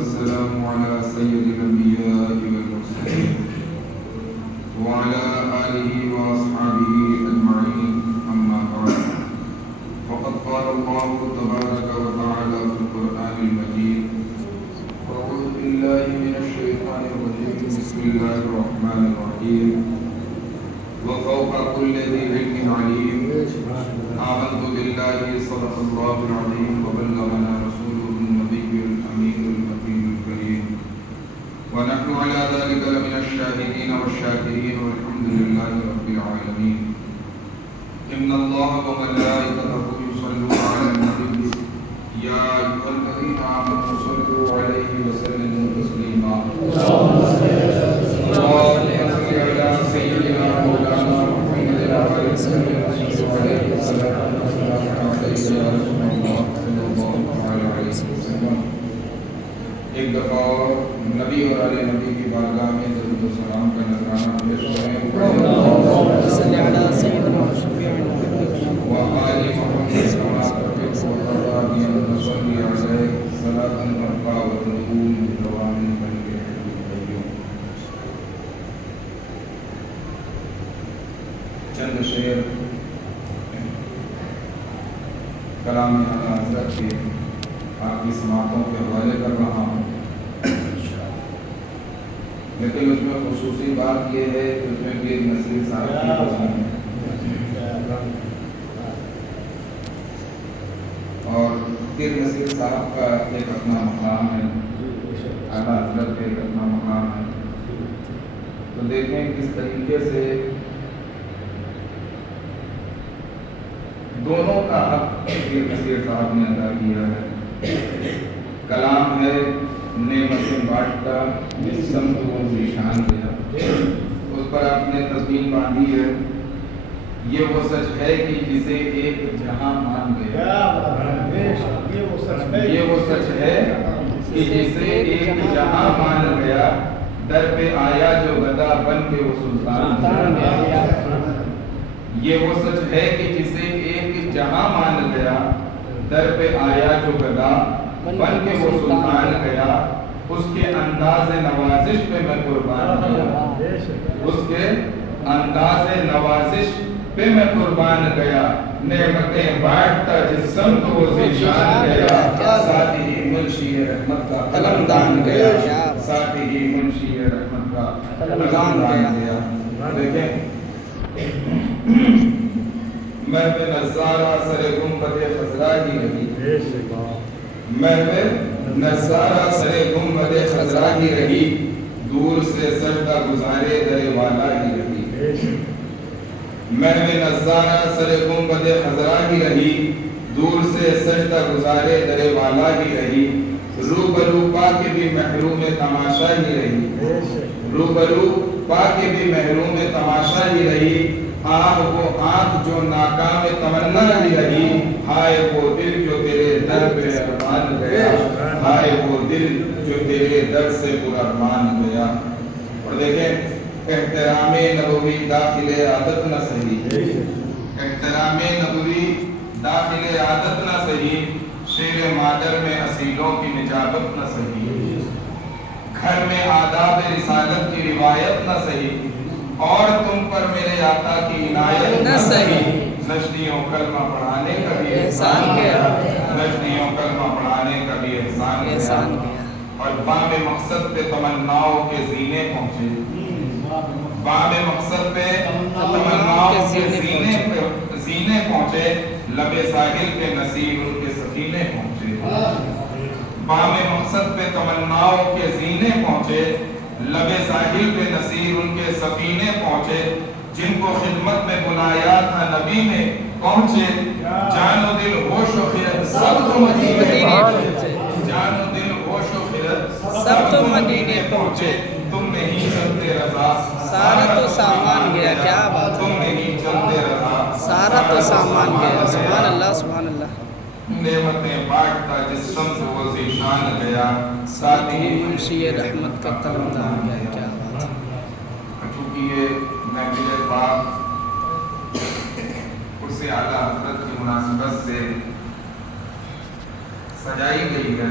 والسلام على سيد الأنبياء والمرسلين وعلى آله وأصحابه أجمعين أما بعد فقد قال الله تبارك وتعالى في القرآن المجيد أعوذ بالله من الشيطان الرجيم بسم الله الرحمن الرحيم وفوق كل ذي علم عليم آمنت بالله صدق الله العظيم وبلغنا رسوله النبي الأمين المكين الكريم ونحن على ذلك لمن الشاهدين والشاكرين والحمد لله رب العالمين إن الله وملائكته يصلون على النبي يا أيها الذين آمنوا صلوا عليه وسلموا تسليما اللهم صل على سيدنا مولانا محمد وعلى آله وصحبه ایک دفعہ اور نبی اور آل نبی کی بارگاہ میں درود و سلام کا نذرانہ پیش کریں صلی علی سیدنا و آل محمد کما تحب وترضى ان نصلي عليه صلاة ترقى وتدوم بدوام الملك القيوم. چند شعر کلام اعلیٰ حضرت کے آپ کی سماعتوں کے حوالے کر رہا ہوں، لیکن اس میں خصوصی بات یہ ہے کہ اس میں پیر نصیر صاحب کی پسند ہے اور پیر نصیر صاحب کا ایک اپنا مقام ہے، اعلیٰ حضرت کا ایک اپنا مقام ہے. تو دیکھیں کس طریقے سے دونوں کا حق پیر نصیر صاحب نے ادا کیا ہے. کلام ہے نعمتیں بانٹتا سمت و ذیشان دیا، اس پر آپ نے تسبیح باندھی ہے. یہ وہ سچ ہے کہ جسے ایک جہاں مان گیا، یہ وہ سچ ہے کہ جسے ایک جہاں مان گیا، در پہ آیا جو گدا بن کے وہ سلطان گیا. یہ وہ سچ ہے کہ جسے ایک جہاں مان گیا، در پہ آیا جو گدا بن کے وہ سلطان گیا. اس کے انداز نوازش پہ میں قربان گیا، اس کے انداز نوازش پہ میں قربان گیا. نعمتیں بانٹتا جس سمت وہ ذیشان گیا، ساتھ ہی منشی رحمت کا قلم دان گیا، ساتھ ہی منشی رحمت کا قلم دان گیا. دیکھیں محو نظارہ سر گنبد خضرا ہی رہی، محو نظارہ سر گنبد خضرا ہی رہی، دور سے سجدہ گزارے در والا ہی رہی. محو نظارہ سر گنبد خضرا ہی رہی، دور سے سجدہ گزارے در والا ہی رہی. روبرو پا کے بھی محروم تماشا ہی رہی، روبرو پا کے بھی محروم تماشا ہی رہی. آہ وہ آنکھ جو ناکام تمنا ہی رہی، ہائے وہ دل جو تیرے در پہ ارمان گیا، ہائے وہ دل جو تیرے در سے پرارمان گیا. اور دیکھیں احترام نبوی داخل عادت نہ صحیح، احترام نبوی داخل عادت نہ صحیح، شیر مادر میں اصیلوں کی نجابت نہ صحیح، گھر میں آداب رسالت کی روایت نہ صحیح، اور تم پر میرے آقا کی عنایت نہ صحیح. نشنیوں کلمہ پڑھانے کا بھی احسان گیا، نشنیوں کلمہ پڑھانے کا بھی احسان گیا. اور باب مقصد پہ تمناؤں کے زینے پہنچے، باب مقصد پہ تمناؤں کے زینے پہنچے، لب ساحل پہ نصیب ان کے سفینے پہنچے. باب مقصد پہ تمناؤں کے زینے پہنچے، لب ساحل پہ نصیر ان کے سفینے پہنچے. جن کو خدمت میں بلایا تھا نبی نے پہنچے، جان و دل ہوش و خرد سب تو مدینے پہنچے، جان و دل ہوش و خرد سب تو مدینے پہنچے. تم نہیں چلتے رضا سارا تو سامان گیا. کیا بات، تم نہیں چلتے رضا سارا تو سامان گیا. سبحان اللہ سبحان اللہ. نعمتیں بانٹتا جس سمت وہ ذیشان گیا، ساتھ ہی منشی رحمت کا قلم دان گیا. کیا بات. چونکہ یہ محفل پاک اس سے اعلیٰ حضرت کی مناسبت سے سجائی گئی ہے،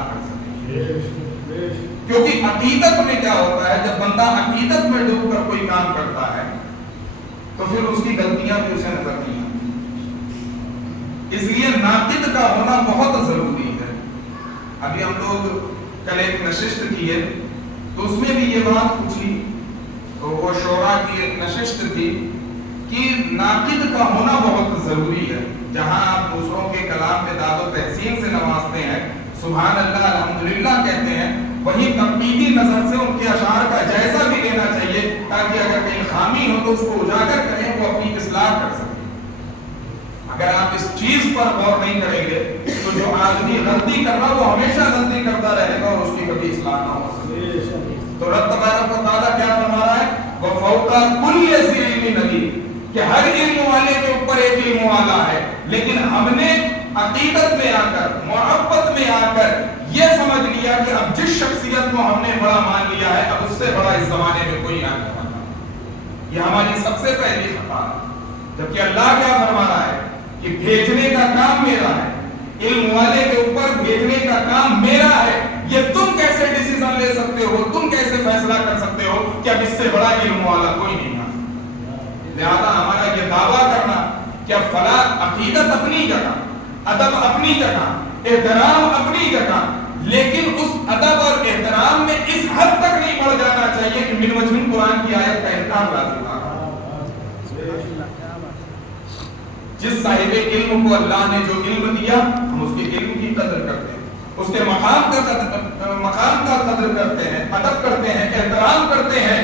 اصلاح کر سکے. کیونکہ عقیدت میں کیا ہوتا ہے, جب بندہ عقیدت میں ڈوب کر کوئی کام کرتا ہے تو پھر اس کی غلطیاں بھی اسے نظر نہیں آتی. اس لیے ناقد کا ہونا بہت ضروری ہے. ابھی ہم لوگ کل ایک نشست کی ہے تو اس میں بھی یہ بات پوچھی, وہ شورا کی ایک نشست تھی کہ ناقد کا ہونا بہت ضروری ہے. جہاں آپ دوسروں کے کلام پہ داد و تحسین سے نوازتے ہیں, سبحان اللہ الحمدللہ کہتے ہیں, وہیں تنقیدی نظر سے ان کے اشعار کا جائزہ بھی لینا چاہیے تاکہ اگر کہیں خامی ہو تو اس کو اجاگر کریں, وہ اپنی اصلاح کر سکیں. اگر آپ اس چیز پر غور نہیں کریں گے تو جو آدمی غلطی کر رہا وہ ہمیشہ غلطی کرتا رہے گا اور اس کی کبھی اصلاح نہ ہو سکے. تو رب تبارک و تعالیٰ کیا فرما رہا ہے, وَفَوْقَ كُلِّ ذِي عِلْمٍ عَلِيمٌ, کہ ہر علم والے کے اوپر ایک علم والا ہے. لیکن ہم نے عقیدت میں آ کر, محبت میں آ کر یہ سمجھ لیا کہ اب جس شخصیت کو ہم نے بڑا مان لیا ہے اب اس سے بڑا اس زمانے میں کوئی نہ ہوگا. یہ ہماری سب سے پہلی خطا ہے. جبکہ اللہ کیا فرما رہا ہے کہ بھیجنے کا کام میرا ہے, علم والے کے اوپر بھیجنے کا کام میرا ہے. یہ تم کیسے ڈیسیژن لے سکتے ہو, تم کیسے فیصلہ کر سکتے ہو کہ اب اس سے بڑا علم والا کوئی نہیں ہے. لہذا ہمارا یہ دعویٰ کرنا کہ اب فلاں عقیدت اپنی جگہ, ادب اپنی جگہ, احترام اپنی جگہ, لیکن اس ادب اور احترام میں اس حد تک نہیں بڑھ جانا چاہیے کہ من وجہ قرآن کی آیت کا انکار لازم ہے. جس صاحب علم کو اللہ نے جو علم دیا ہم اس کے علم کی قدر کرتے ہیں, اس کے مقام کا قدر کرتے ہیں, ادب کرتے ہیں, احترام کرتے ہیں.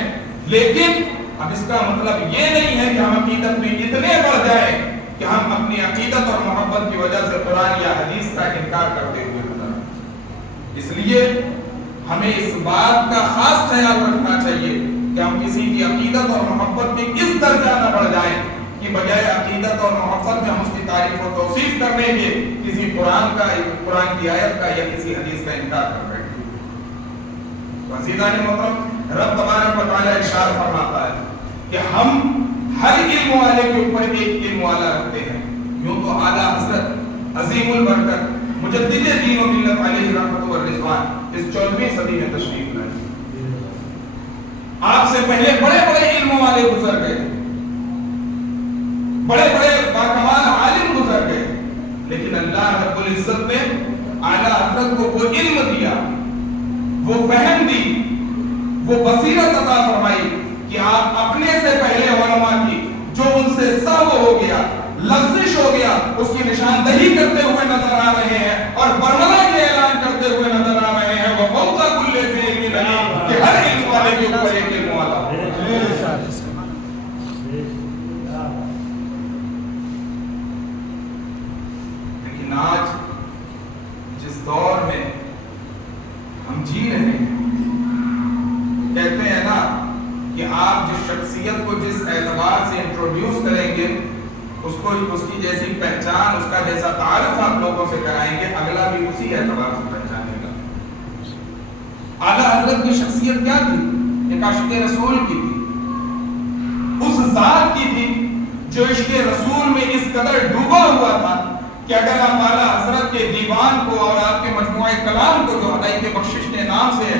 لیکن اب اس کا مطلب یہ نہیں ہے کہ ہم عقیدت میں اتنے بڑھ جائیں کہ ہم اپنی عقیدت اور محبت کی وجہ سے قرآن یا حدیث کا انکار کرتے ہوئے نظر آئیں. اس لیے ہمیں اس بات کا خاص خیال رکھنا چاہیے کہ ہم کسی کی عقیدت اور محبت میں اس درجہ نہ بڑھ جائیں کہ بجائے عقیدت اور محبت میں ہم اس کی تعریف و توصیف کرنے کے کسی قرآن کی آیت کا یا کسی حدیث کا انکار کر بیٹھیں. عزیزان محترم, رب تبارک و تعالیٰ ارشاد فرماتا ہے کہ ہم ہر علم والے کے اوپر ایک علم والا رکھتے ہیں. یوں تو اعلیٰ حضرت عظیم البرکت مجدد دین و ملت علیہ رحمت و رضوان اس 14ویں صدی میں تشریف لائے. آپ سے پہلے بڑے بڑے علم والے گزر گئے, بڑے بڑے باکمال عالم گزر گئے, لیکن اللہ رب العزت نے اعلیٰ حضرت کو وہ علم دیا, وہ فہم دی, وہ بصیرت عطا فرمائی کہ آپ اپنے سے پہلے علماء کی جو ان سے سہو ہو گیا, لغزش ہو گیا, اس کی نشاندہی کرتے ہوئے نظر آ رہے ہیں اور برملا کے اعلان کرتے ہوئے نظر آ رہے ہیں. وہ فوق کل ذی علم علیم, کہ ہر علم والے کے اوپر ایک علم والا. لیکن آج جس دور میں ہم جی رہے ہیں, کہتے ہیں نا کہ آپ جس شخصیت کو جس اعتبار سے انٹروڈیوس کریں گے اس کی جیسی پہچان, اس کا جیسا تعارف آپ لوگوں سے کرائیں گے, اگلا بھی اسی اعتبار سے پہچانے گا. اعلیٰ حضرت کی شخصیت کیا تھی؟ ایک عاشق رسول کی تھی, اس ذات کی تھی جو عشق رسول میں اس قدر ڈوبا ہوا تھا کہ اگر آپ اعلیٰ حضرت کے دیوان کو اور آپ کے مجموعہ کلام کو جو ہدایت کے بخشش کے نام سے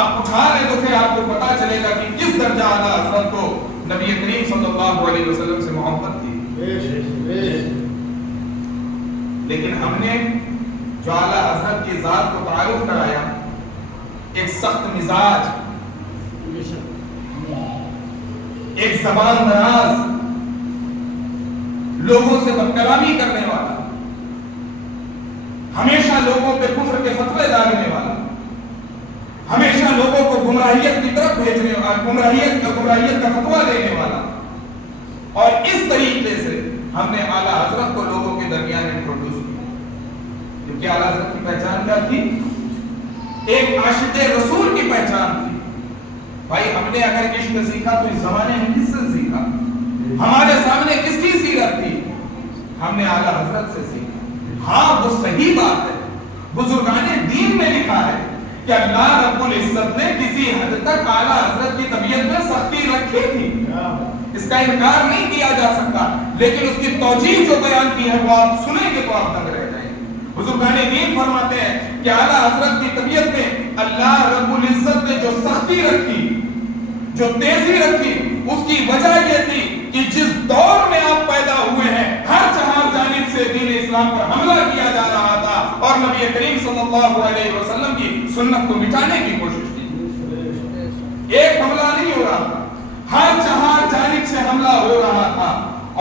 آپ اٹھا رہے تو پھر آپ کو پتا چلے گا کہ کس درجہ اعلیٰ حضرت کو نبی کریم صلی اللہ علیہ وسلم سے محبت تھی. لیکن ہم نے جو اعلیٰ حضرت کی ذات کو تعارف کرایا, ایک سخت مزاج, ایک زبان دراز, لوگوں سے بدکلامی کرنے والا, ہمیشہ لوگوں پہ کفر کے فتوے ڈالنے والا, ہمیشہ لوگوں کو گمراہیت کی طرف بھیجنے والا, گمراہیت کا فتویٰ دینے والا. اور اس طریقے سے ہم نے اعلیٰ حضرت کو لوگوں کے درمیان انٹروڈیوس کیا. کیونکہ اعلیٰ حضرت کی پہچان کیا تھی؟ ایک عاشق رسول کی پہچان تھی. بھائی ہم نے اگر عشق سیکھا تو اس زمانے میں کس سے سیکھا؟ ہمارے سامنے کس کی سیرت تھی؟ ہم نے اعلیٰ حضرت سے سیکھا. ہاں وہ صحیح بات ہے, بزرگان دین میں لکھا ہے کہ اللہ رب العزت نے کسی حد تک اعلیٰ حضرت کی طبیعت میں سختی رکھی تھی, اس کا انکار نہیں کیا جا سکتا, لیکن اس کی توجیہ جو بیان کی ہے وہ آپ سنیں گے تو آپ دنگ رہ جائیں گے. بزرگان دین فرماتے ہیں کہ اعلیٰ حضرت کی طبیعت میں اللہ رب العزت نے جو سختی رکھی، جو تیزی رکھی، اس کی وجہ یہ تھی کہ جس دور میں آپ پیدا ہوئے ہیں ہر چہار جانب سے دین اسلام پر حملہ کیا جا رہا تھا اور نبی کریم صلی اللہ علیہ وسلم کی سنت کو مٹانے کی کوشش کی۔ ایک حملہ نہیں ہو رہا تھا، ہر چہار جانب سے حملہ ہو رہا تھا،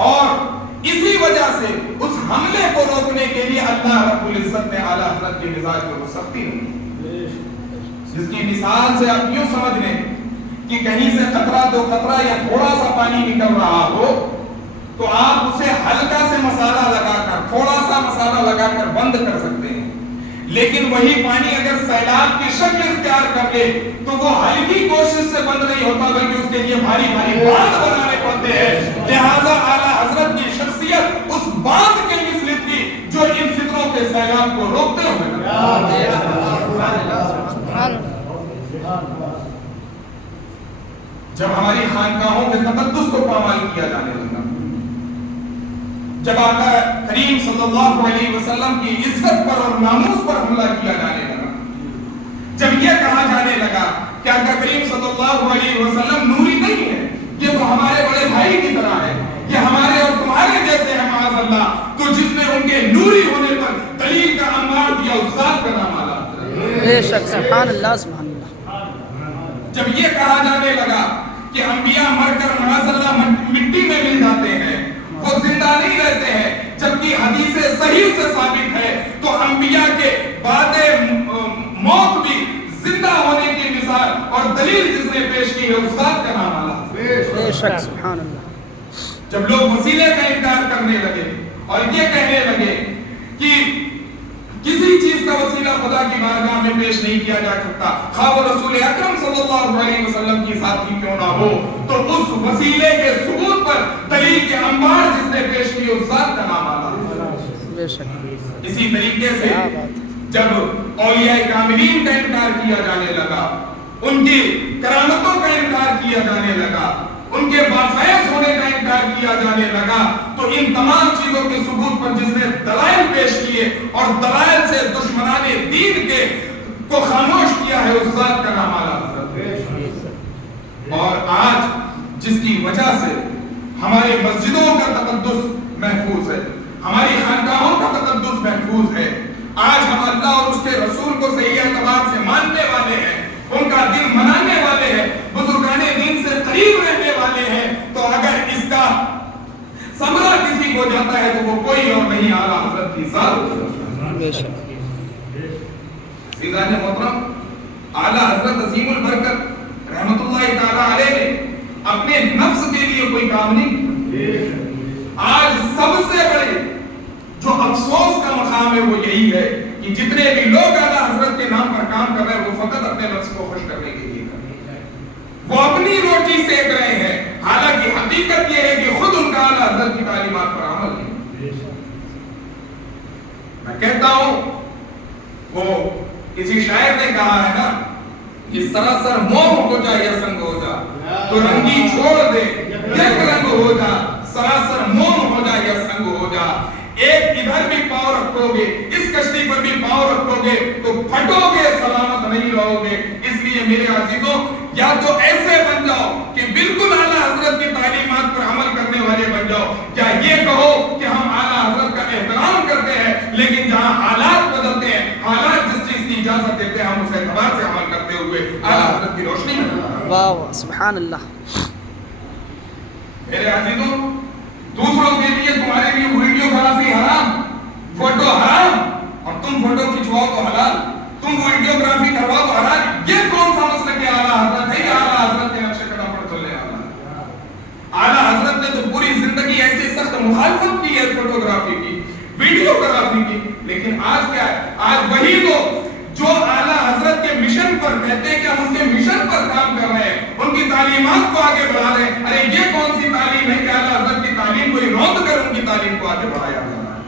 اور اسی وجہ سے اس حملے کو روکنے کے لیے اللہ رب العزت نے اعلیٰ حضرت کے مزاج کو سختی رکھی، جس کی مثال سے آپ یوں سمجھ لیں کہ کہیں سے قطرہ دو قطرہ یا تھوڑا سا پانی نکل رہا ہو تو آپ اسے ہلکا سے مسالہ لگا کر، تھوڑا سا مسالہ لگا کر بند کر سکتے ہیں، لیکن وہی پانی اگر سیلاب کی شکل اختیار کر لے تو وہ ہلکی کوشش سے بند نہیں ہوتا بلکہ اس کے لیے بھاری بھاری باندھ بنانے پڑتے ہیں۔ لہذا اعلیٰ حضرت کی شخصیت اس باندھ کے مثل تھی جو ان فتنوں کے سیلاب کو روکتے ہوئے۔ جب ہماری خانقاہوں کے تقدس کو پامال کیا جانے لگا، جب آقا کریم صلی اللہ علیہ وسلم کی عزت پر اور ناموس پر حملہ کیا جانے لگا، جب یہ کہا جانے لگا کہ آقا کریم صلی اللہ علیہ وسلم نوری نہیں ہے، یہ تو ہمارے بڑے بھائی کی طرح ہے، یہ ہمارے اور تمہارے جیسے ہیں معاذ اللہ، تو جس نے ان کے نوری ہونے پر دلیل کا انوار دیا اس ذات کا نام اعلیٰ۔ بے شک، سبحان اللہ سبحان اللہ۔ جب یہ کہا جانے لگا کہ انبیاء مر کر معاذ اللہ مٹی میں مل جاتے ہیں، وہ زندہ نہیں رہتے ہیں، جبکہ حدیث صحیح سے ثابت ہے تو انبیاء کے بعد موت بھی زندہ ہونے کی مثال اور دلیل جس نے پیش کی ہے اس ذات کا نام اعلیٰ۔ بے شک، سبحان اللہ۔ جب لوگ وسیلے کا انکار کرنے لگے اور یہ کہنے لگے کہ کسی چیز کا وسیلہ خدا کی بارگاہ میں پیش نہیں کیا جا سکتا، خواہ وہ رسول اکرم صلی اللہ علیہ وسلم کی ذات ہی کیوں نہ ہو، تو اس وسیلے کے ثبوت پر دلیل کے انبار جس نے پیش کی اس ذات کا نام اعلیٰ۔ بے شک۔ اسی طریقے سے جب اولیاء کاملین کا انکار کیا جانے لگا، ان کی کرامتوں کا انکار کیا جانے لگا، ان کے بافیض ہونے کا انکار کیا جانے لگا، تو ان تمام چیزوں کے ثبوت پر جس نے دلائل پیش کیے اور دلائل سے دشمنان دین کے کو خاموش کیا ہے اس ذات کا نام اعلیٰ حضرت۔ اور آج جس کی وجہ سے ہماری مسجدوں کا تقدس محفوظ ہے، ہماری خانقاہوں کا تقدس محفوظ ہے، آج ہم اللہ اور اس کے رسول کو صحیح اعتبار سے ماننے والے ہیں، ان کا دن منانے والے ہیں، بزرگان دین سے قریب رہنے والے ہیں، تو اگر اس کا ثمرہ کسی کو جاتا ہے تو وہ کوئی اور نہیں اعلیٰ حضرت کی ذات۔ بے شک۔ عزیزان محترم، اعلیٰ حضرت عظیم البرکت رحمت اللہ تعالیٰ علیہ نے اپنے نفس کے لیے کوئی کام نہیں، آج سب سے بڑے جو افسوس کا مقام ہے وہ یہی ہے کہ جتنے بھی لوگ اعلیٰ حضرت کے نام پر کام کر رہے ہیں وہ فقط اپنے نفس کو خوش کرنے کے لیے کر رہے ہیں، وہ اپنی روٹی سیک رہے ہیں، حالانکہ حقیقت یہ ہے کہ خود ان کا اعلیٰ حضرت کی تعلیمات پر عمل ہے۔ میں کہتا ہوں وہ کسی شاعر نے کہا ہے نا کہ سراسر موم ہو جا یا سنگ ہو جا تو رنگی چھوڑ دے یک رنگ ہو جا، سراسر موم ہو جا یا سنگ ہو جا، ایک ادھر بھی پاؤں رکھو گے، اس کشتی پر بھی پاؤں رکھو گے تو پھٹو گے، سلامت نہیں رہو گے۔ اس لیے میرے عزیزوں، یا تو ایسے بن جاؤ کہ بالکل اعلیٰ حضرت کی تعلیمات پر عمل کرنے والے بن جاؤ، یا یہ کہو کہ ہم اعلیٰ حضرت کا احترام کرتے ہیں لیکن جہاں حالات بدلتے ہیں، حالات جس چیز کی اجازت دیتے ہیں ہم اس اعتبار سے عمل کرتے ہوئے اعلیٰ حضرت کی روشنی میں۔ واہ واہ، سبحان اللہ۔ میرے عزیزوں، دوسروں کے لیے تمہارے لیے ویڈیوگرافی حرام، فوٹو حرام، اور تم فوٹو کھنچواؤ تو حلال، تم ویڈیوگرافی کرواؤ تو حلال، یہ کون سا مسلک اعلیٰ حضرت ہے؟ یہ اعلیٰ حضرت کے نقش قدم پر چلنے والا۔ اعلیٰ حضرت نے تو پوری زندگی ایسی سخت مخالفت کی ہے فوٹوگرافی کی، ویڈیوگرافی کی، لیکن آج کیا ہے؟ آج وہی لوگ جو اعلیٰ حضرت کے مشن پر کہتے ہیں کہ ہم ان کے مشن پر کام کر رہے ہیں، ان کی تعلیمات کو آگے بڑھا رہے ہیں، ارے یہ کون سی تعلیم ہے کہ اعلیٰ حضرت کی تعلیم کو روند کر ان کی تعلیم کو آگے بڑھایا جا رہا ہے؟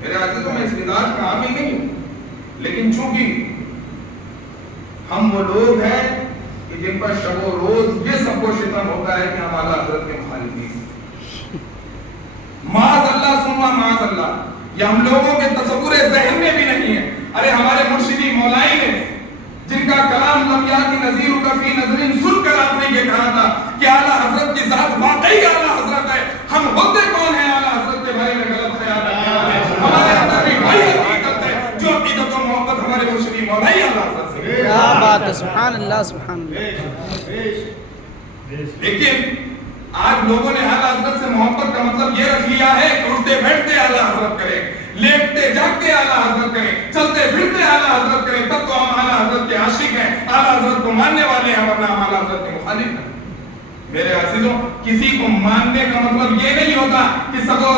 میرے عزیزوں، میں اس مزاج کا حامی نہیں ہوں، لیکن چونکہ ہم وہ لوگ ہیں کہ جن پر شب و روز یہ سب کو شتم ہوتا ہے کہ ہم اعلیٰ حضرت کے مخالف نہیں ہیں، معاذ اللہ ثم معاذ اللہ، یہ ہم لوگوں کے تصور ذہن میں بھی نہیں ہے۔ ارے ہمارے مرشدی مولائی نے جن کا کلام لم یاتی نذیر کا فی نظرین سن کر آپ نے یہ کہا تھا کہ اعلیٰ حضرت کی ذات واقعی اعلیٰ حضرت ہے، ہم ہوتے کون ہیں اعلیٰ حضرت کے بارے میں غلط خیال رکھنے والے؟ ہمارے اندر بھی وہی حقیقت ہے جو عقیدت و محبت ہمارے مرشدی مولائی اعلیٰ حضرت سے۔ کیا بات ہے، سبحان اللہ سبحان اللہ۔ لیکن آج لوگوں نے اعلیٰ حضرت سے محبت کا مطلب یہ رکھ لیا ہے کہ اٹھتے بیٹھتے اعلیٰ حضرت کریں، لیٹتے جاگتے اعلیٰ حضرت کریں، چلتے پھرتے اعلیٰ حضرت کریں، تب تو ہم اعلیٰ حضرت کے عاشق ہیں، اعلیٰ حضرت کو ماننے والے ہیں، ورنہ ہم اعلیٰ حضرت کے مخالف ہیں۔ میرے عزیزوں، کسی کو ماننے کا مطلب یہ نہیں ہوتا کہ صبح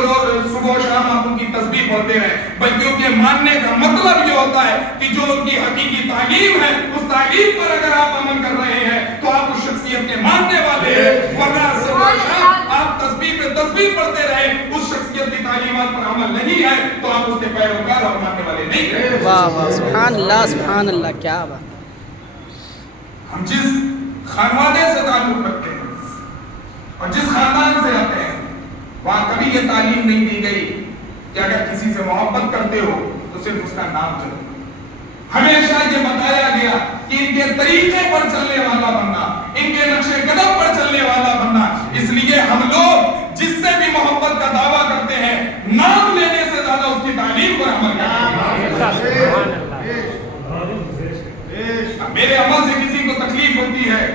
و شام آپ ان کی تسبیح پڑھتے رہیں، بلکہ ان کے ماننے کا مطلب یہ ہوتا ہے کہ جو ان کی حقیقی تعلیم ہے اس تعلیم پر اگر آپ عمل کر رہے ہیں تو آپ اس شخصیت کے ماننے والے ہیں، ورنہ صبح و شام آپ تسبیح پہ تسبیح پڑھتے رہیں، اس شخصیت کی تعلیمات پر عمل نہیں ہے تو آپ اس کے پیروکار اور ماننے والے نہیں ہیں۔ واہ واہ، سبحان اللہ سبحان اللہ، کیا بات۔ ہم جس خانوادے سے تعلق رکھتے ہیں اور جس خاندان سے آتے ہیں وہاں کبھی یہ تعلیم نہیں دی گئی کہ اگر کسی سے محبت کرتے ہو تو صرف اس کا نام چلو۔ ہمیشہ یہ بتایا گیا کہ ان کے طریقے پر چلنے والا بننا، ان کے نقش قدم پر چلنے والا بننا۔ اس لیے ہم لوگ جس سے بھی محبت کا دعویٰ کرتے ہیں نام لینے سے زیادہ اس کی تعلیم پر عمل کرتے ہیں۔ میرے عمل سے کسی کو تکلیف ہوتی ہے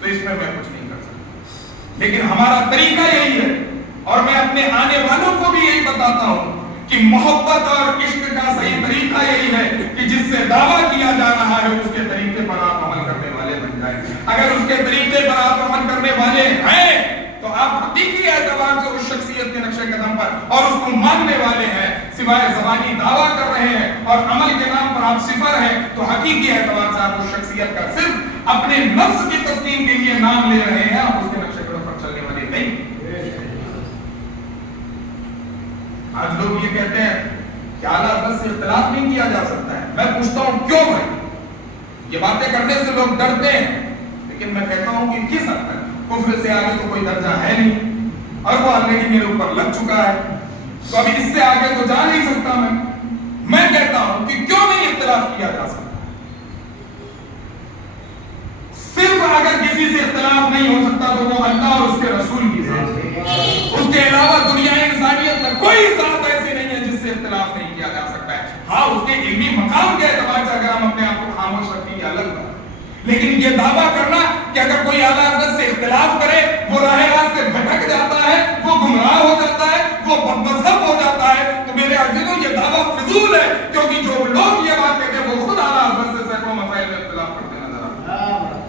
تو اس میں کچھ نہیں کر سکتا، لیکن ہمارا طریقہ یہی ہے اور میں اپنے آنے والوں کو بھی یہی بتاتا ہوں کہ محبت اور عشق کا صحیح طریقہ یہی ہے کہ جس سے دعویٰ کیا جا رہا ہے اس کے طریقے پر آپ عمل کرنے والے بن جائیں۔ اگر اس کے طریقے پر آپ عمل کرنے والے ہیں تو آپ حقیقی اعتبار سے اس شخصیت کے نقش قدم پر اور اس کو ماننے والے ہیں، سوائے زبانی دعویٰ کر رہے ہیں اور عمل کے نام پر آپ صفر ہیں تو حقیقی اعتبار سے آپ اس شخصیت کا صرف اپنے نفس کی تسلیم کے لیے نام لے رہے ہیں، آپ اس کے نقش قدم پر چلنے والے نہیں۔ آج لوگ یہ کہتے ہیں کہ اعلیٰ حضرت سے اختلاف نہیں کیا جا سکتا ہے۔ میں پوچھتا ہوں کیوں بھائی؟ یہ باتیں کرنے سے لوگ ڈرتے ہیں، لیکن میں کہتا ہوں کہ کس حد تک؟ کفر سے آگے تو کوئی درجہ ہے نہیں اور وہ آلریڈی میرے اوپر لگ چکا ہے، تو ابھی اس سے آگے تو جا نہیں سکتا میں کہتا ہوں کہ کیوں نہیں اختلاف کیا جا سکتا؟ صرف اگر کسی سے اختلاف نہیں ہو سکتا تو وہ اللہ اور اس کے رسول کی ذات ہے، اس کے علاوہ دنیا انسانیت میں کوئی ذات ایسی نہیں ہے جس سے اختلاف نہیں کیا جا سکتا ہے۔ ہاں اس کے علمی مقام کے اعتبار سے اگر ہم اپنے آپ کو خاموش رکھیں یہ الگ بات، لیکن یہ دعویٰ کرنا کہ اگر کوئی اعلیٰ حضرت سے اختلاف کرے وہ راہ راست سے بھٹک جاتا ہے، وہ گمراہ ہو جاتا ہے، وہ بدمذہب ہو جاتا ہے، تو میرے عزیزوں یہ دعویٰ فضول ہے، کیونکہ جو لوگ یہ بات کہتے ہیں وہ خود اعلیٰ حضرت سے سینکڑوں مسائل میں اختلاف کرتے نظر آتے ہیں۔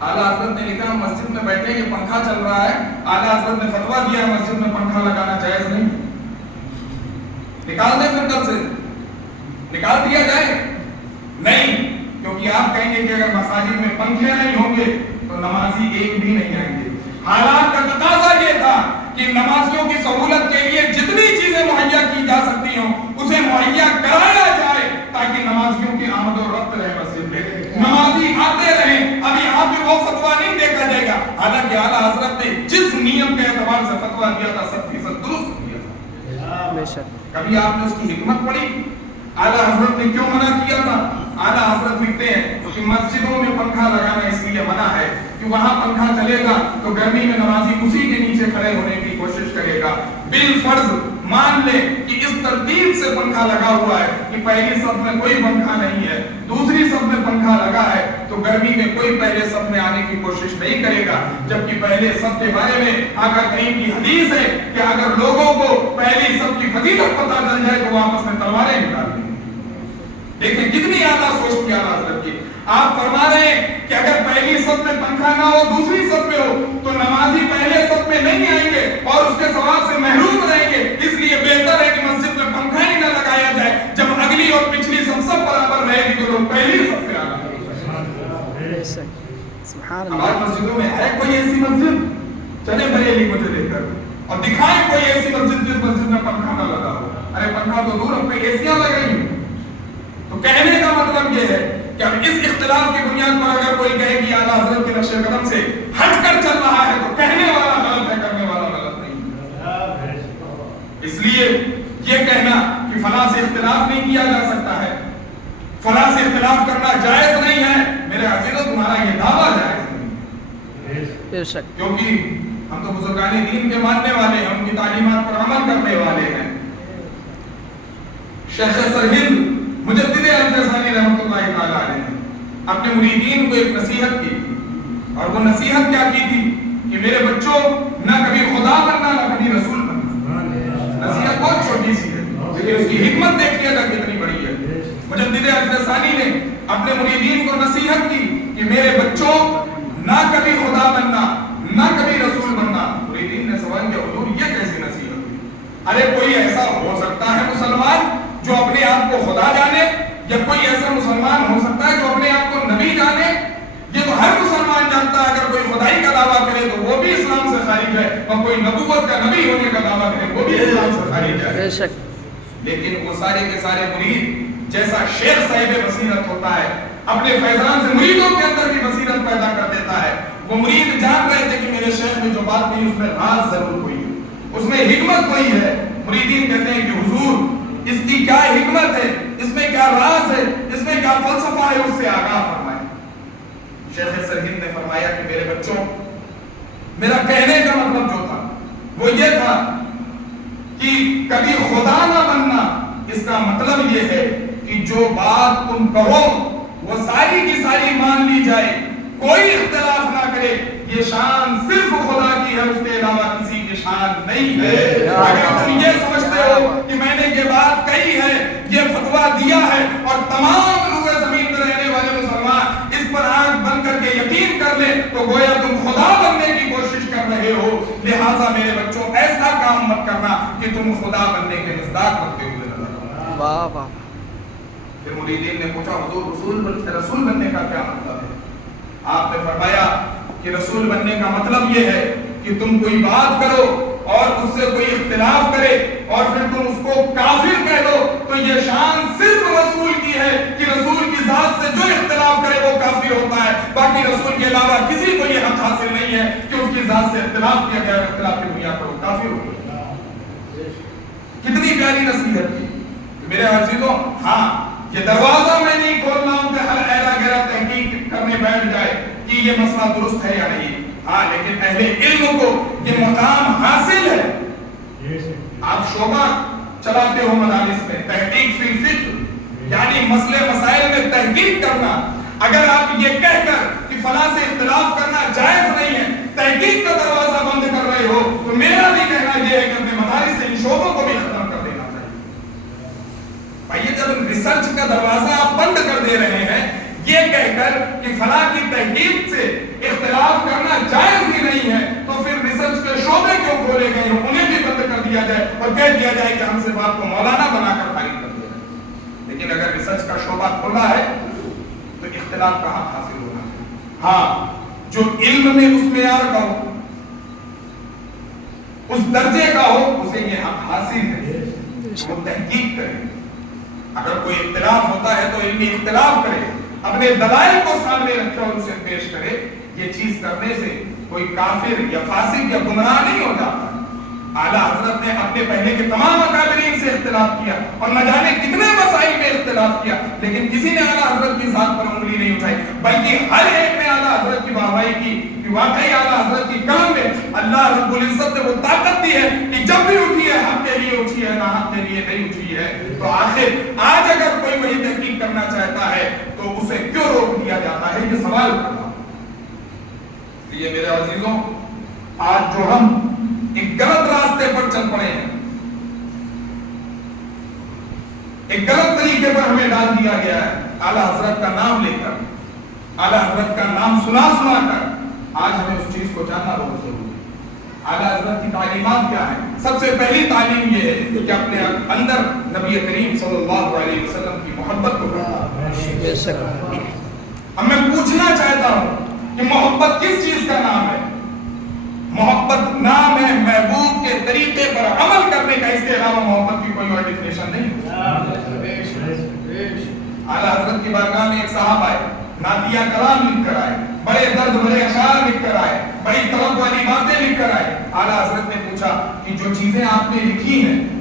اعلیٰ حضرت نے لکھا مسجد میں بیٹھے یہ پنکھا چل رہا ہے، اعلیٰ حضرت نے فتویٰ دیا مسجد میں پنکھا لگانا جائز نہیں، نکال دیں پھر در سے، نکال دیا جائے نہیں، کیونکہ آپ کہیں گے کہ اگر مساجد میں پنکھے نہیں ہوں گے تو نمازی ایک بھی نہیں آئیں گے۔ حالات کا تقاضا یہ تھا کہ نمازیوں کی سہولت کے لیے جتنی چیزیں مہیا کی جا سکتی ہوں اسے مہیا کرایا جائے تاکہ نمازیوں کی آمد و رفت رہے مسجد میں، نمازی آتے رہیں۔ ابھی یہاں بھی وہ فتویٰ نہیں دیکھا جائے گا، حالانکہ اعلیٰ حضرت نے جس نیم کے اعتبار سے فتویٰ دیا تھا 100% درست دیا تھا۔ بے شک۔ کبھی آپ نے اس کی حکمت پڑھی؟ اعلیٰ حضرت نے کیوں منع کیا تھا؟ اعلیٰ حضرت لکھتے ہیں کہ مسجدوں میں پنکھا لگانا اس لیے منع ہے کہ وہاں پنکھا چلے گا تو گرمی میں نمازی اسی کے نیچے کھڑے ہونے کی کوشش کرے گا۔ بالفرض مان لیں کہ اس ترتیب سے پنکھا لگا ہوا ہے کہ پہلی صف میں کوئی پنکھا نہیں ہے، دوسری صف میں پنکھا لگا ہے تو گرمی میں کوئی پہلے صف میں آنے کی کوشش نہیں کرے گا، جبکہ پہلے صف کے بارے میں آقا کریم کی حدیث ہے کہ اگر لوگوں کو پہلی صف کی فضیلت پتہ چل جائے تو وہ آپس میں تلواریں نکال دیں۔ دیکھیں کتنی اعلیٰ سوچ کی اعلیٰ حضرت کی۔ آپ فرما رہے ہیں کہ اگر پہلی صف میں پنکھا نہ ہو دوسری صف میں ہو تو نمازی پہلے صف میں نہیں آئیں گے اور اس کے ثواب سے محروم رہیں گے، اس لیے بہتر ہے کہ مسجد میں پنکھا ہی نہ لگایا جائے، جب اگلی اور پچھلی صف سب برابر رہے گی تو لوگ پہلی صف سے آنا۔ ہماری مسجدوں میں ہے کوئی ایسی مسجد؟ چلے بریلی مجھے دیکھ کر اور دکھائیں کوئی ایسی مسجد جس مسجد میں پنکھا نہ لگا ہو۔ ارے پنکھا تو دور، اب پہ ایسیاں لگ رہی ہیں۔ تو کہنے کا مطلب یہ ہے کہ اب اس اختلاف کی بنیاد پر اگر کوئی کہے کہ اعلیٰ حضرت کے نقش قدم سے ہٹ کر چل رہا ہے تو کہنے والا غلط ہے، کرنے والا غلط نہیں۔ اس لیے یہ کہنا کہ کہ فلاں سے اختلاف نہیں کیا جا سکتا ہے، فلاں سے اختلاف کرنا جائز نہیں ہے، میرے عزیزوں تمہارا یہ دعویٰ جائز نہیں، بے شک، کیونکہ ہم تو بزرگان دین کے ماننے والے ہیں، ان کی تعلیمات پر عمل کرنے والے ہیں۔ شیخ سرہند مجدد الفیضانی رحمۃ اللہ تعالی علیہ نے اپنے مریدین کو ایک نصیحت کی تھی، اور وہ نصیحت کیا کی تھی کہ میرے بچوں نہ کبھی خدا بننا نہ کبھی رسول بننا۔ نصیحت بہت چھوٹی سی ہے لیکن اس کی حکمت دیکھیے گا کتنی بڑی ہے۔ مجدد الفیضانی نے اپنے مریدین کو نصیحت کی کہ میرے بچوں نہ کبھی خدا بننا نہ کبھی رسول بننا۔ مریدین نے سوال کیا حضور یہ کیسی نصیحت ہوئی؟ ارے کوئی ایسا ہو سکتا ہے مسلمان جو اپنے آپ کو خدا جانے، یا کوئی ایسا مسلمان ہو سکتا ہے جو اپنے آپ کو نبی جانے؟ یہ تو ہر مسلمان جانتا ہے اگر کوئی خدائی کا دعویٰ کرے تو وہ بھی اسلام سے خارج ہے، اور کوئی نبوت کا نبی ہونے کا دعویٰ کرے وہ بھی اسلام سے خارج ہے۔ بے شک، لیکن وہ سارے کے سارے مرید جیسا شیخ صاحب بصیرت ہوتا ہے اپنے فیضان سے مریدوں کے اندر بھی بصیرت پیدا کر دیتا ہے۔ وہ مرید جان رہے تھے کہ میرے شیخ نے جو بات کہی اس میں راز ضرور کوئی ہے، اس میں حکمت کوئی ہے۔ مریدین کہتے ہیں کہ حضور اس کی کیا حکمت ہے، اس میں کیا راز ہے، اس میں کیا فلسفہ ہے، اس سے آگاہ فرمائیں۔ شیخ سرہند نے فرمایا کہ میرے بچوں میرا کہنے کا مطلب جو تھا وہ یہ تھا کہ کبھی خدا نہ بننا، اس کا مطلب یہ ہے کہ جو بات تم کہو وہ ساری کی ساری مان لی جائے، کوئی اختلاف نہ کرے، یہ شان صرف خدا کی ہے، اس کے علاوہ کسی کی شان نہیں ہے۔ اگر تم یہ سمجھتے ہو کہ میں نے یہ بات کہی ہے، یہ فتویٰ دیا ہے اور تمام روئے زمین پر رہنے والے مسلمان اس پر آنکھ بند کر کے یقین کر لیں تو گویا تم خدا بننے کی کوشش کر رہے ہو۔ لہٰذا میرے بچوں ایسا کام مت کرنا کہ تم خدا بننے کے مصداق بنتے ہوئے نظر آؤ۔ واہ واہ۔ پھر مریدین نے پوچھا حضور رسول بننے کا کیا مطلب ہے؟ آپ نے فرمایا کہ رسول بننے کا مطلب یہ ہے کہ تم کوئی بات کرو اور اس سے کوئی اختلاف کرے اور پھر تم اس کو کافر کہہ دو تو یہ شان صرف رسول کی ہے کہ رسول کی ذات سے جو اختلاف کرے وہ کافر ہوتا ہے، باقی رسول کے علاوہ کسی کو یہ حق حاصل نہیں ہے کہ اس کی ذات سے اختلاف کیا جائے، اختلاف کی بنیاد پر وہ کافر ہوگا۔ کتنی پیاری نصیحت کی میرے عزیزوں۔ ہاں یہ دروازہ میں نہیں کھول رہا ہوں کہ ہر ایرا گیرا تحقیق کرنے بیٹھ جائے کہ یہ مسئلہ درست ہے یا نہیں، ہاں لیکن اہل علم کو یہ مقام حاصل ہے۔ آپ شعبہ چلاتے ہو مدارس میں، تحقیق فی الفقہ یعنی مسئلے مسائل میں تحقیق کرنا، اگر آپ یہ کہہ کر کہ فلاں سے اختلاف کرنا جائز نہیں ہے تحقیق کا دروازہ بند کر رہے ہو تو میرا بھی کہنا یہ ہے کہ اپنے مدارس سے ان شعبوں کو بھی ختم کر دینا چاہیے۔ بھائی جب ریسرچ کا دروازہ آپ بند کر دے رہے ہیں یہ کہہ کر کہ فلاں کی تحقیق سے اختلاف کرنا جائز ہی نہیں ہے تو پھر ریسرچ کے شعبے کیوں کھولے گئے ہیں، انہیں بھی بند کر دیا جائے اور کہہ دیا جائے کہ ہم صرف آپ کو مولانا بنا کر فارغ کر دیا جائے۔ لیکن اگر ریسرچ کا شعبہ کھولا ہے تو اختلاف کا حق حاصل ہونا ہے۔ ہاں جو علم میں اس معیار کا ہو، اس درجے کا ہو، اسے یہ حق حاصل ہے وہ تحقیق کرے۔ اگر کوئی اختلاف ہوتا ہے تو علمی اختلاف کرے، اپنے دلائل کو سامنے رکھے اور اسے پیش کرے۔ یہ چیز کرنے سے کوئی کافر یا فاسق یا گمراہ نہیں ہو جاتا۔ اعلیٰ حضرت نے اپنے پہلے کے تمام اکابرین سے اختلاف کیا اور نہ جانے کتنے مسائل میں اختلاف کیا، لیکن کسی نے اعلیٰ حضرت کی ذات پر انگلی نہیں اٹھائی، بلکہ ہر ایک نے اعلیٰ حضرت کی واہواہی کی کہ واقعی اعلیٰ حضرت کی قلم میں اللہ رب العزت نے وہ طاقت دی ہے کہ جب بھی اٹھی ہے حق کے لیے اٹھی ہے، نہ حق کے لیے نہیں اٹھی ہے۔ تو آخر آج اگر کوئی وہی تحقیق کرنا چاہتا ہے تو اسے کیوں روک دیا جاتا ہے، یہ سوال کرنا۔ یہ میرے عزیزوں آج جو ہم ایک غلط راستے پر چل پڑے ہیں، ایک غلط طریقے پر ہمیں ڈال دیا گیا ہے، اعلیٰ حضرت کا نام لے کر، اعلیٰ حضرت کا نام سنا کر آج ہمیں اس چیز کو جاننا بہت ضروری ہے۔ اعلیٰ حضرت کی تعلیمات کیا ہیں؟ سب سے پہلی تعلیم یہ ہے کہ اپنے اندر نبی کریم صلی اللہ علیہ وسلم کی محبت کو بے شک۔ اب میں پوچھنا چاہتا ہوں کہ محبت کس چیز کا نام ہے؟ محبت نام ہے محبوب کے طریقے پر عمل کرنے کا، اس کے علاوہ محبت کی کوئی اور ڈیفینیشن نہیں۔ اعلیٰ حضرت کی بارگاہ میں ایک صاحب آئے، نعتیہ کلام لکھ کر آئے، بڑے درد بھرے اشعار لکھ کر آئے، بڑی طلب والی باتیں لکھ کر آئے۔ اعلیٰ حضرت نے پوچھا کہ جو چیزیں آپ نے لکھی ہیں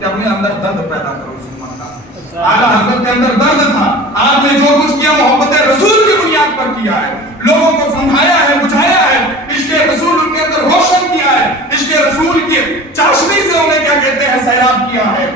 کہ اپنے اندر درد پیدا کرو اس امت کا. اعلیٰ حضرت کے اندر درد تھا. آپ نے جو کچھ کیا محبت رسول کی بنیاد پر کیا ہے. لوگوں کو سمجھایا ہے, بجھایا ہے, عشق رسول ان کے اندر روشن کیا ہے, عشق رسول کی چاشنی سے انہیں کیا کہتے ہیں سیراب کیا ہے,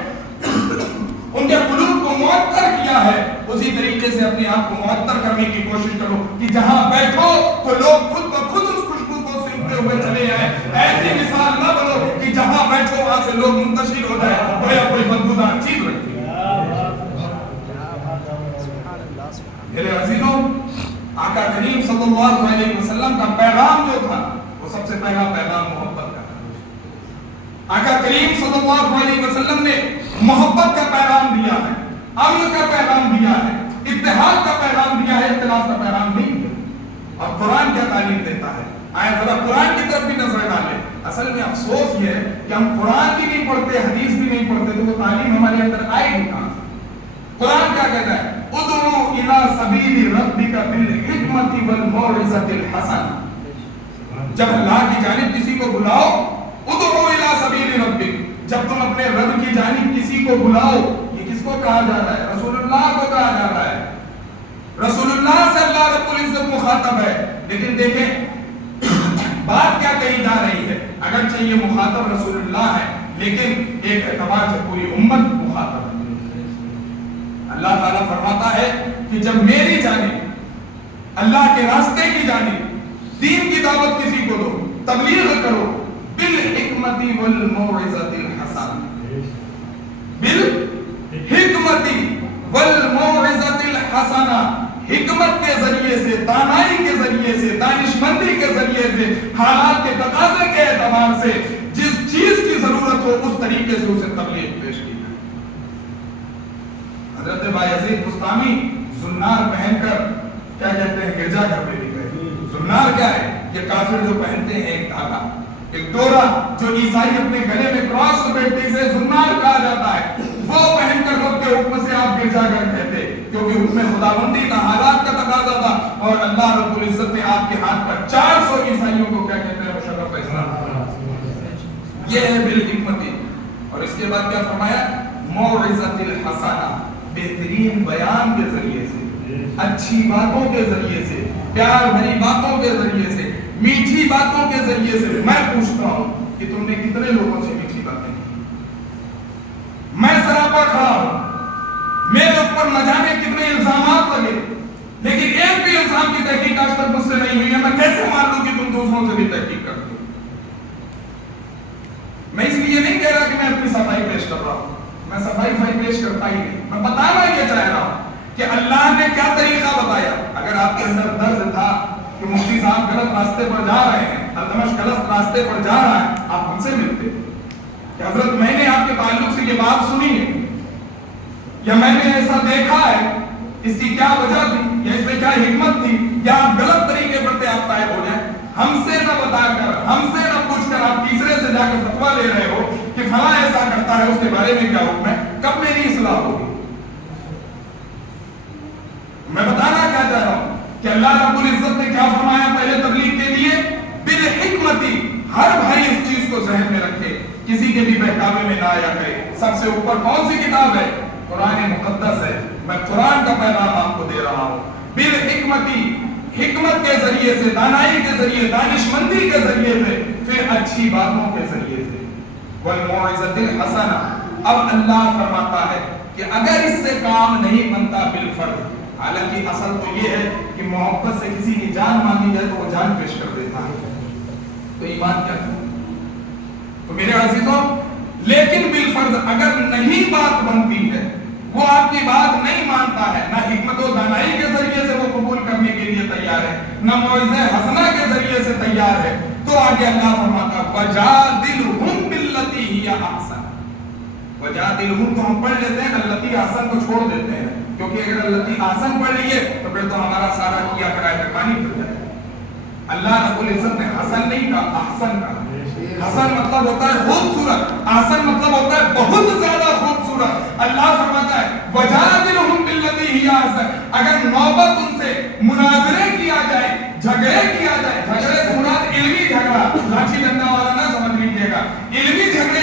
ان کے قلوب کو معطر کیا ہے. اسی طریقے سے اپنے آپ کو معطر کرنے کی کوشش کرو کہ جہاں بیٹھو تو لوگ خود بخود اس خوشبو کو سونگتے ہوئے چلے جائیں. ایسی مثال نہ بنو کہ جہاں بیٹھو وہاں سے لوگ منتشر ہو جائے گویا کوئی بدبودار چیز رکھتی ہے. میرے عزیزوں, آقا کریم صلی اللہ علیہ وسلم کا پیغام جو تھا وہ سب سے پہلا پیغام محبت کا تھا. آقا کریم صلی اللہ علیہ وسلم نے محبت کا پیغام دیا ہے, امن کا پیغام دیا ہے, اتحاد کا پیغام دیا ہے, اختلاف کا پیغام نہیں دیا. اور قرآن کیا تعلیم دیتا ہے, آئے ذرا قرآن کی طرف بھی نظر ڈالیں. اصل میں افسوس یہ ہے کہ ہم قرآن بھی نہیں پڑھتے, حدیث بھی نہیں پڑھتے, تو وہ تعلیم ہمارے اندر آئے گی کہاں. قرآن کیا کہتا ہے, ادعو الی سبیل ربک بالحکمت والموعظۃ الحسنہ. جب اللہ کی جانب کسی کو بلاؤ, ادعو الی سبیل ربک, جب تم اپنے رب کی جانب کسی کو بلاؤ, یہ کس کو کہا جا رہا ہے, رسول اللہ کو کہا جا رہا ہے. رسول اللہ سے اللہ رب العزت مخاطب ہے. لیکن دیکھیں بات کیا کہی جا رہی ہے, اگرچہ یہ مخاطب رسول اللہ ہے لیکن ایک اعتبار سے پوری امت مخاطب ہے. اللہ تعالیٰ فرماتا ہے کہ جب میری جانب اللہ کے راستے کی جانب دین کی دعوت کسی کو دو, تبلیغ کرو, بالحکمت والموعظۃ الحسنہ, بالحکمت والموعظۃ الحسنہ, حکمت کے ذریعے سے, دانائی کے ذریعے سے, دانشمندی کے ذریعے سے, حالات کے تقاضے کے اعتبار سے جس چیز کی ضرورت ہو اس طریقے سے اسے تبلیغ پیش کی. حضرت بایزید بستامی زنار پہن کر کیا کہتے ہیں گرجا گھر میں بھی گئے. زنار کیا ہے, یہ کافر جو پہنتے ہیں ایک دھاگا, ایک ڈورا جو عیسائی اپنے گلے میں کراس لپیٹتے اسے زنار کہا جاتا ہے, وہ پہن کر رب کے حکم سے آپ گرجا گھر کہتے, کیونکہ حکم خداوندی کا, حالات کا تقاضا تھا. اور اللہ رب العزت نے آپ کے ہاتھ پر 400 عیسائیوں کو کیا کہتے ہیں مشرف اسلام. یہ ہے بالحکمت. اور اس کے بعد کیا فرمایا, موعظۃ الحسنہ, بہترین بیان کے ذریعے سے, اچھی باتوں کے ذریعے سے, پیار بھری باتوں کے ذریعے سے, میٹھی باتوں کے ذریعے سے. میں پوچھتا ہوں کہ تم نے کتنے لوگوں سے میٹھی باتیں کی. میں سراپا کھڑا ہوں, میرے اوپر نہ جانے کتنے الزامات لگے, لیکن ایک بھی الزام کی تحقیق آج تک مجھ سے نہیں ہوئی ہے. میں کیسے مان لوں کہ تم دوسروں سے بھی تحقیق کرتے ہو. میں اس لیے نہیں کہہ رہا کہ میں اپنی صفائی پیش کر رہا ہوں, میں صفائی پیش کرتا ہی نہیں. میں بتانا یہ چاہ رہا ہوں کہ اللہ نے کیا طریقہ بتایا. اگر آپ کے اندر درد تھا کہ مفتی صاحب غلط راستے پر جا رہے ہیں, التمش غلط راستے پر جا رہا ہے, آپ ہم سے ملتے کہ حضرت میں نے آپ کے تعلق سے یہ بات سنی ہے, یا میں نے ایسا دیکھا ہے, اس کی کیا وجہ تھی یا اس میں کیا حکمت تھی, یا آپ غلط طریقے پر آپ طائب ہو جائیں. ہم سے نہ بتا کر, ہم سے نہ پوچھ کر آپ تیسرے سے جا کر فتویٰ لے رہے ہو کہ فلاں ایسا کرتا ہے, اس کے بارے میں کیا حکم ہے, کب میری اصلاح ہوگی. میں بتانا کیا چاہ رہا ہوں کہ اللہ رب العزت نے کیا فرمایا پہلے تبلیغ کے لیے, بالحکمتی. ہر بھائی اس چیز کو ذہن میں رکھے, کسی کے بھی بہکاوے میں نہ آیا کرے. سب سے اوپر کون سی کتاب ہے, قرآن مقدس ہے. میں قرآن کا پیغام آپ کو دے رہا ہوں, بالحکمتی, حکمت کے ذریعے سے, دانائی کے ذریعے, دانشمندی کے ذریعے سے, پھر اچھی باتوں کے ذریعے سے, والموعظۃ الحسنہ. اب اللہ فرماتا ہے کہ اگر اس سے کام نہیں بنتا بالفرض, حالانکہ اصل تو یہ ہے کہ محبت سے کسی کی جان مانگی جائے تو وہ جان پیش کر دیتا ہے, تو ایمان کیا ہے. تو میرے عزیزوں, لیکن بالفرض اگر نہیں بات بنتی ہے, وہ آپ کی بات نہیں مانتا ہے, نہ حکمت و دانائی کے ذریعے سے وہ قبول کرنے کے لیے تیار ہے, نہ موعظہ حسنہ کے ذریعے سے تیار ہے, تو آگے اللہ فرماتا وَجَادِلْهُمْ بِالَّتِي هِيَ أَحْسَنُ. وَجَادِلْهُمْ تو ہم پڑھ لیتے ہیں, الَّتِي أَحْسَن کو چھوڑ دیتے ہیں, کیونکہ اگر الَّتِي أَحْسَن پڑھ لیے تو پھر تو ہمارا سارا کیا کرائے پہ پانی پھر جائے. اللہ رب العزت نے حسن نہیں کہا, احسن کہا. حسن مطلب ہوتا ہے خوبصورت, احسن مطلب ہوتا ہے بہت زیادہ خوبصورت. اللہ فرماتا ہے وَجَادِلْهُمْ بِالَّتِي هِيَ أَحْسَنُ. اگر نوبت ان سے مناظرے کیا جائے, جھگڑے کیا جائے, جھگڑے سے مراد علمی جھگڑا, لاٹھی ڈنڈا والا نہ سمجھ لیجیے گا, علمی جھگڑے